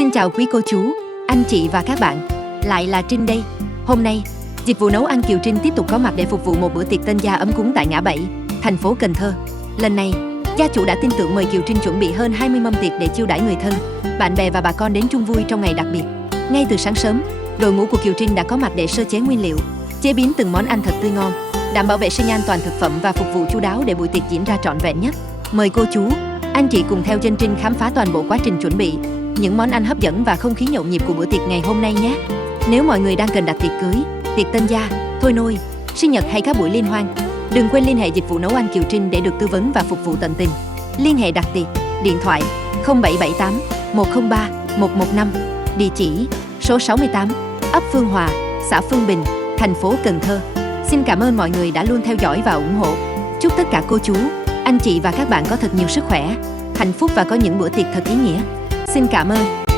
Xin chào quý cô chú, anh chị và các bạn. Lại là Trinh đây. Hôm nay, dịch vụ nấu ăn Kiều Trinh tiếp tục có mặt để phục vụ một bữa tiệc tên gia ấm cúng tại ngã 7, thành phố Cần Thơ. Lần này, gia chủ đã tin tưởng mời Kiều Trinh chuẩn bị hơn 20 mâm tiệc để chiêu đãi người thân, bạn bè và bà con đến chung vui trong ngày đặc biệt. Ngay từ sáng sớm, đội ngũ của Kiều Trinh đã có mặt để sơ chế nguyên liệu, chế biến từng món ăn thật tươi ngon, đảm bảo vệ sinh an toàn thực phẩm và phục vụ chu đáo để buổi tiệc diễn ra trọn vẹn nhất. Mời cô chú, anh chị cùng theo chân Trinh khám phá toàn bộ quá trình chuẩn bị, những món ăn hấp dẫn và không khí nhộn nhịp của bữa tiệc ngày hôm nay nhé. Nếu mọi người đang cần đặt tiệc cưới, tiệc tân gia, thôi nôi, sinh nhật hay các buổi liên hoan, đừng quên liên hệ dịch vụ nấu ăn Kiều Trinh để được tư vấn và phục vụ tận tình. Liên hệ đặt tiệc, điện thoại 0778 103 115, địa chỉ số 68, ấp Phương Hòa, xã Phương Bình, thành phố Cần Thơ. Xin cảm ơn mọi người đã luôn theo dõi và ủng hộ. Chúc tất cả cô chú, anh chị và các bạn có thật nhiều sức khỏe, hạnh phúc và có những bữa tiệc thật ý nghĩa. Xin cảm ơn.